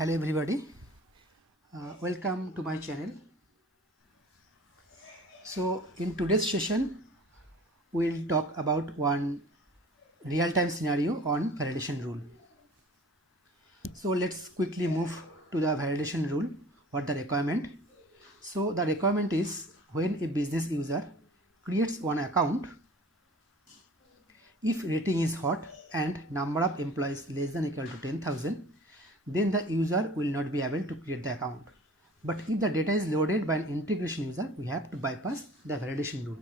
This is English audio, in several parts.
Hello everybody, welcome to my channel. So in today's session we'll talk about one real-time scenario on validation rule. So let's quickly move to the validation rule or the requirement. So the requirement is when a business user creates one account, if rating is hot and number of employees less than equal to 10,000, then the user will not be able to create the account. But if the data is loaded by an integration user, we have to bypass the validation rule.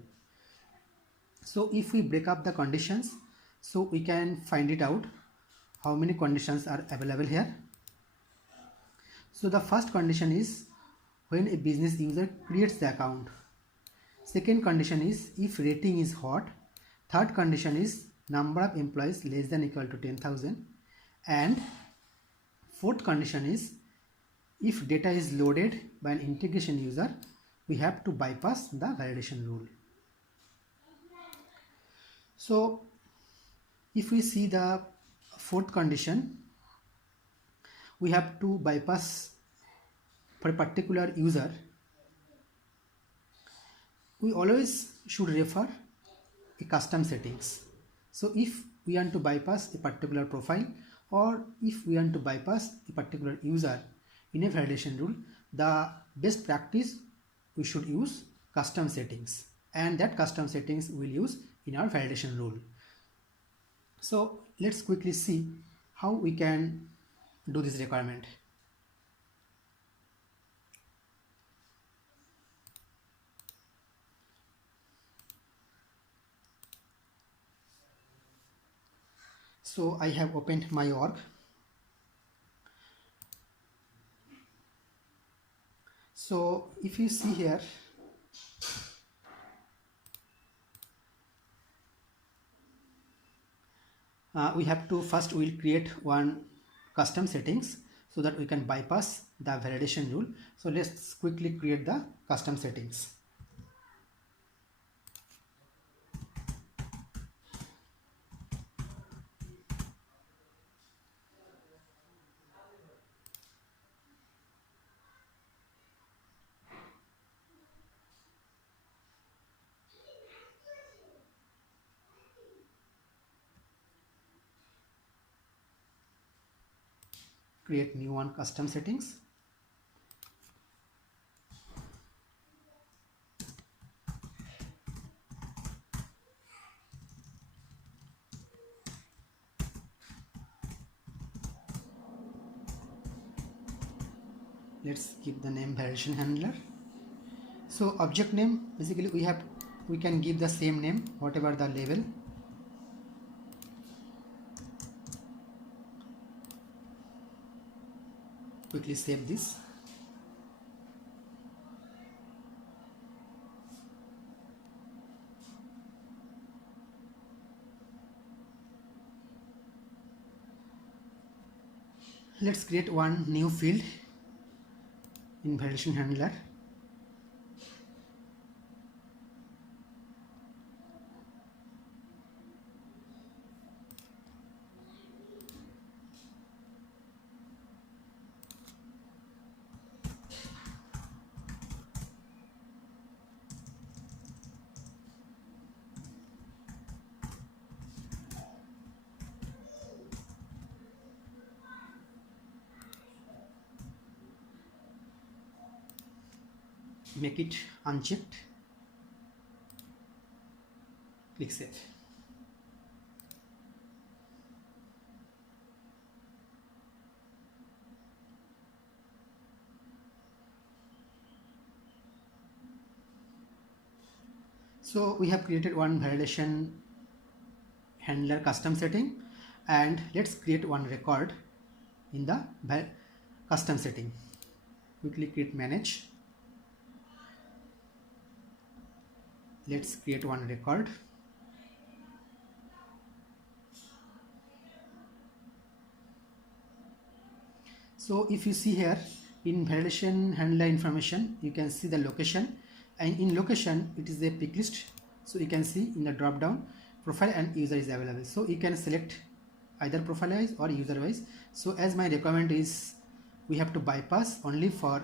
So if we break up the conditions, so we can find it out how many conditions are available here. So the first condition is when a business user creates the account. Second condition is if rating is hot. Third condition is number of employees less than equal to 10,000. And fourth condition is if data is loaded by an integration user, we have to bypass the validation rule. So if we see the fourth condition, we have to bypass for a particular user. We always should refer a custom settings. So if we want to bypass a particular profile or if we want to bypass a particular user in a validation rule, the best practice we should use custom settings, and that custom settings we'll use in our validation rule. So let's quickly see how we can do this requirement. So I have opened my org. So if you see here, we have to first we'll create one custom settings so that we can bypass the validation rule. So let's quickly create the custom settings. Create new one custom settings. Let's give the name validation handler. So object name, basically we can give the same name whatever the label. Quickly save this. Let's create one new field in validation handler. Make it unchecked. Click save. So we have created one validation handler custom setting, and let's create one record in the custom setting. Quickly create manage. Let's create one record. So if you see here in validation handler information, you can see the location, and in location it is a pick list. So you can see in the drop down profile and user is available. So you can select either profile wise or user wise. So as my requirement is we have to bypass only for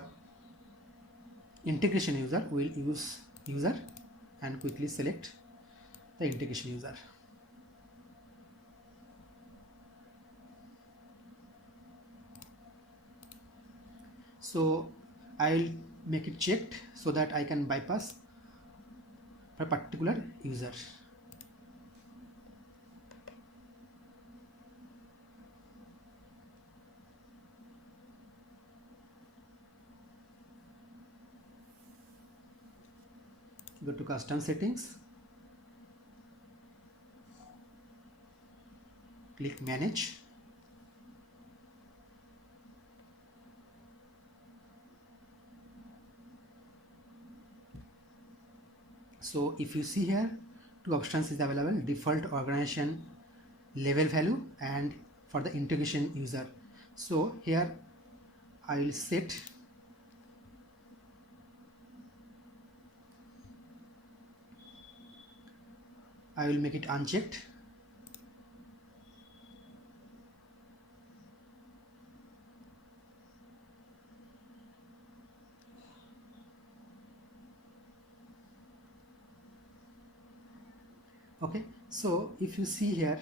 integration user. We will use user and quickly select the integration user. So I will make it checked so that I can bypass a particular user. Go to custom settings, click manage. So if you see here, two options is available: default organization level value and for the integration user. So here I will set I will make it unchecked. Okay, so if you see here,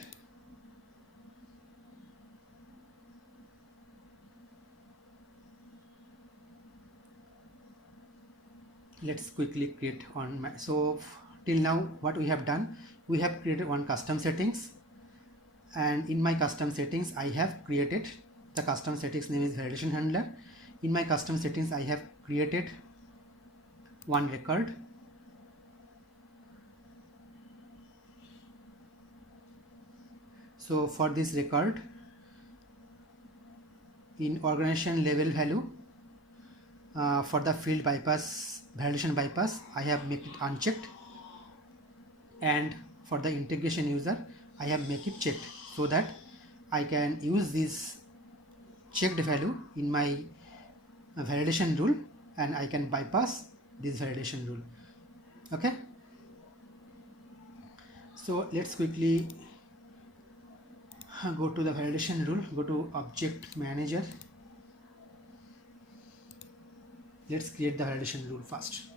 let's quickly create on my, so till now what we have done, we have created one custom settings, and in my custom settings I have created the custom settings name is validation handler. In my custom settings I have created one record. So for this record, in organization level value, for the field bypass validation bypass I have made it unchecked, and for the integration user I have made it checked, so that I can use this checked value in my validation rule and I can bypass this validation rule. Okay, so let's quickly go to the validation rule, go to object manager. Let's create the validation rule first.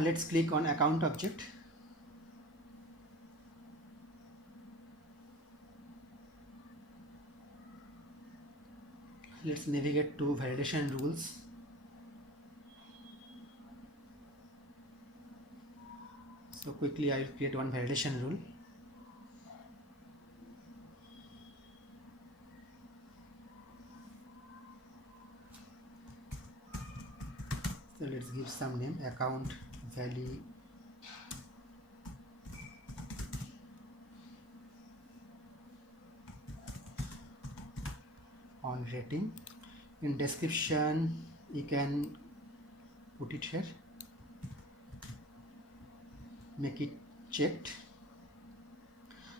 Let's click on account object. Let's navigate to validation rules. So quickly I will create one validation rule. So let's give some name, account value on rating. In description you can put it here, make it checked.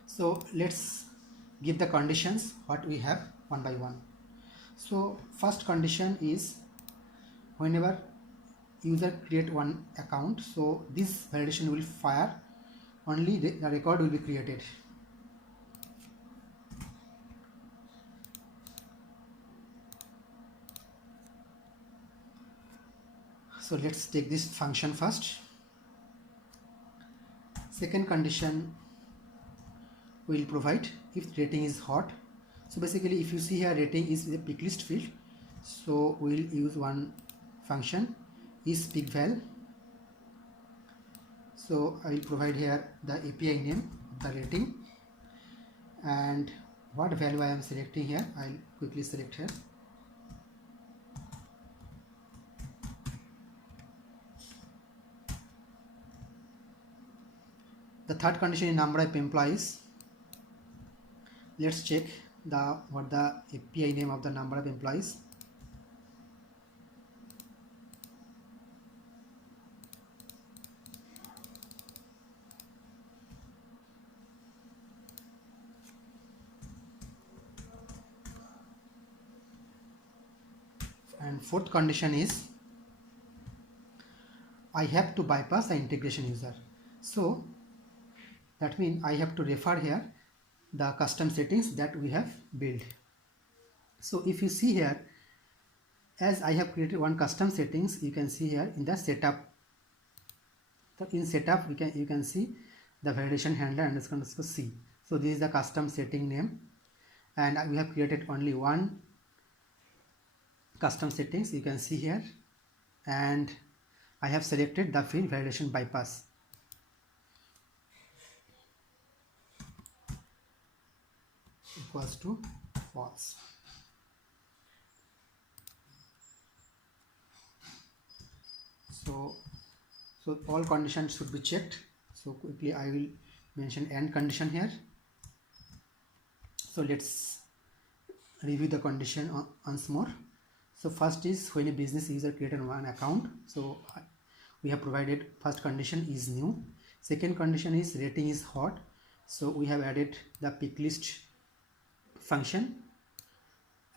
So let's give the conditions what we have one by one. So first condition is whenever user create one account, so this validation will fire, only the record will be created. So let's take this function first. Second condition will provide if rating is hot. So basically if you see here, rating is a pick list field, so we will use one function is pickval. So I will provide here the API name, the rating, and what value I am selecting here. I will quickly select here. The third condition is number of employees. Let's check the API name of the number of employees. And fourth condition is I have to bypass the integration user. So that means I have to refer here the custom settings that we have built. So if you see here, as I have created one custom settings, you can see here in the setup. So in setup, you can see the validation handler underscore C. So this is the custom setting name, and we have created only one custom settings. You can see here, and I have selected the field validation bypass. Equals to false. So all conditions should be checked. So quickly I will mention AND condition here. So let's review the condition once more. So first is when a business user created one account. So we have provided first condition is new. Second condition is rating is hot. So we have added the pick list function.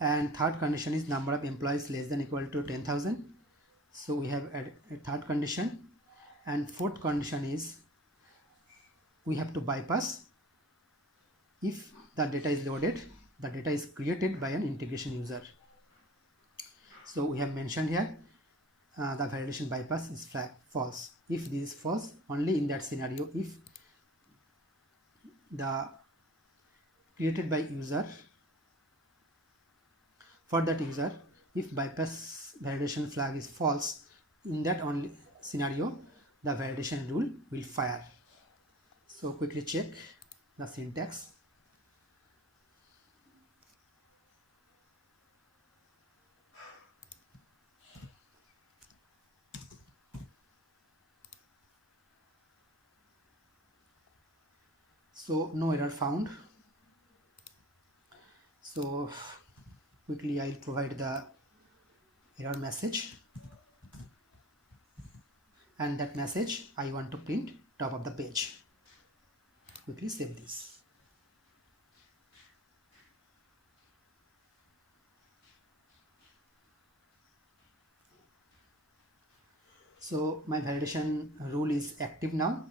And third condition is number of employees less than equal to 10,000. So we have added a third condition. And fourth condition is we have to bypass if the data is loaded, the data is created by an integration user. So we have mentioned here the validation bypass is false. If this is false, only in that scenario, if the created by user, for that user, if bypass validation flag is false, in that only scenario the validation rule will fire. So quickly check the syntax. So no error found. So quickly I'll provide the error message, and that message I want to print top of the page. Quickly save this. So my validation rule is active now.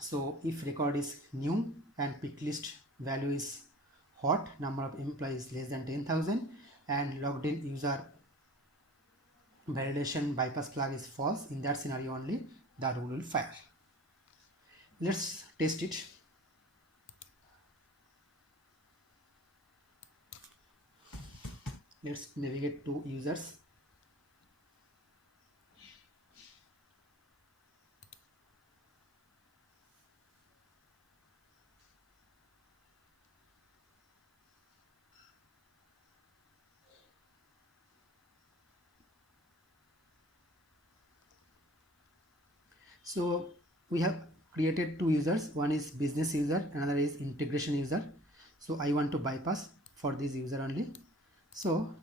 So if record is new and pick list value is hot, number of employees less than 10,000, and logged in user validation bypass flag is false, in that scenario only the rule will fire. Let's test it. Let's navigate to users. So we have created two users, one is business user, another is integration user. So I want to bypass for this user only. So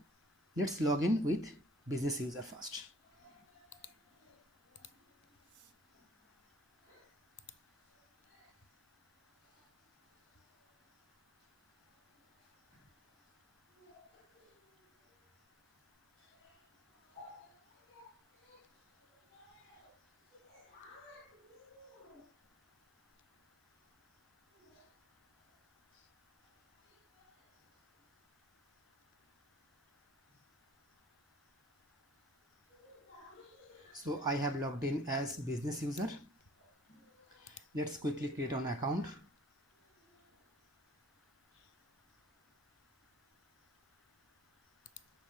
let's log in with business user first. So I have logged in as business user. Let's quickly create an account.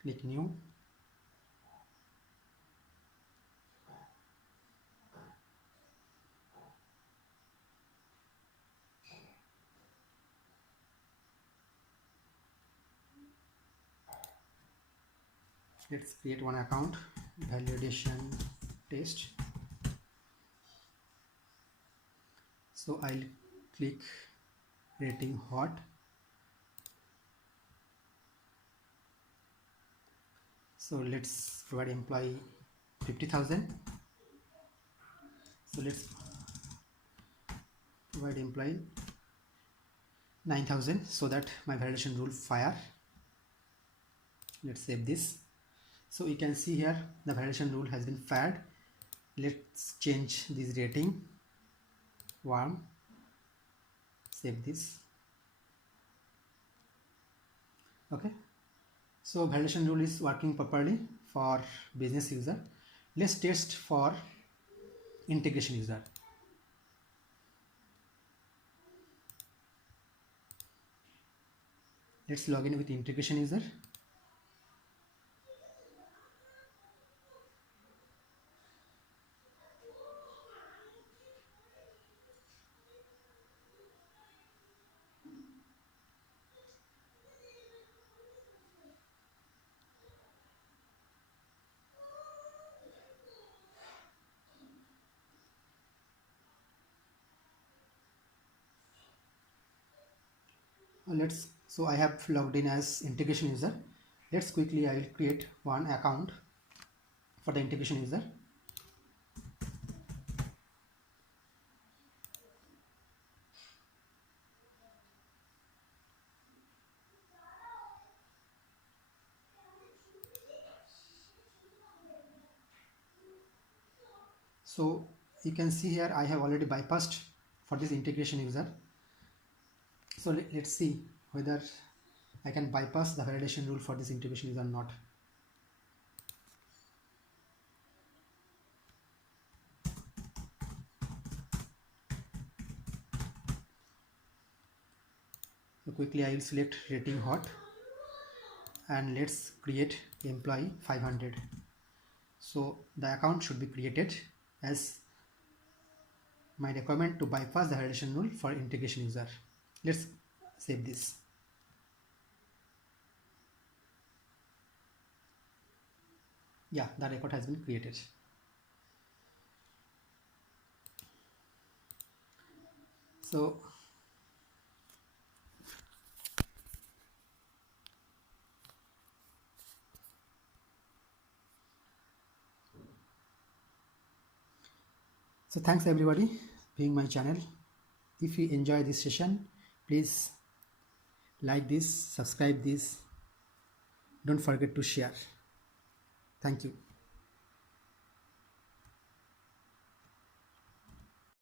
Click new. Let's create one account, validation test. So I'll click rating hot, So let's provide employee 50,000. So let's provide employee 9,000 so that my validation rule fire. Let's save this. So you can see here the validation rule has been fired. Let's change this rating. Warm. Save this. Okay. So validation rule is working properly for business user. Let's test for integration user. Let's log in with integration user. So I have logged in as integration user. Let's quickly, I will create one account for the integration user. So you can see here I have already bypassed for this integration user. So let's see whether I can bypass the validation rule for this integration user or not. So quickly I will select rating hot and let's create employee 500. So the account should be created as my requirement to bypass the validation rule for integration user. Let's save this. Yeah, the record has been created. So thanks everybody being my channel. If you enjoy this session, please like this, subscribe this, don't forget to share. Thank you.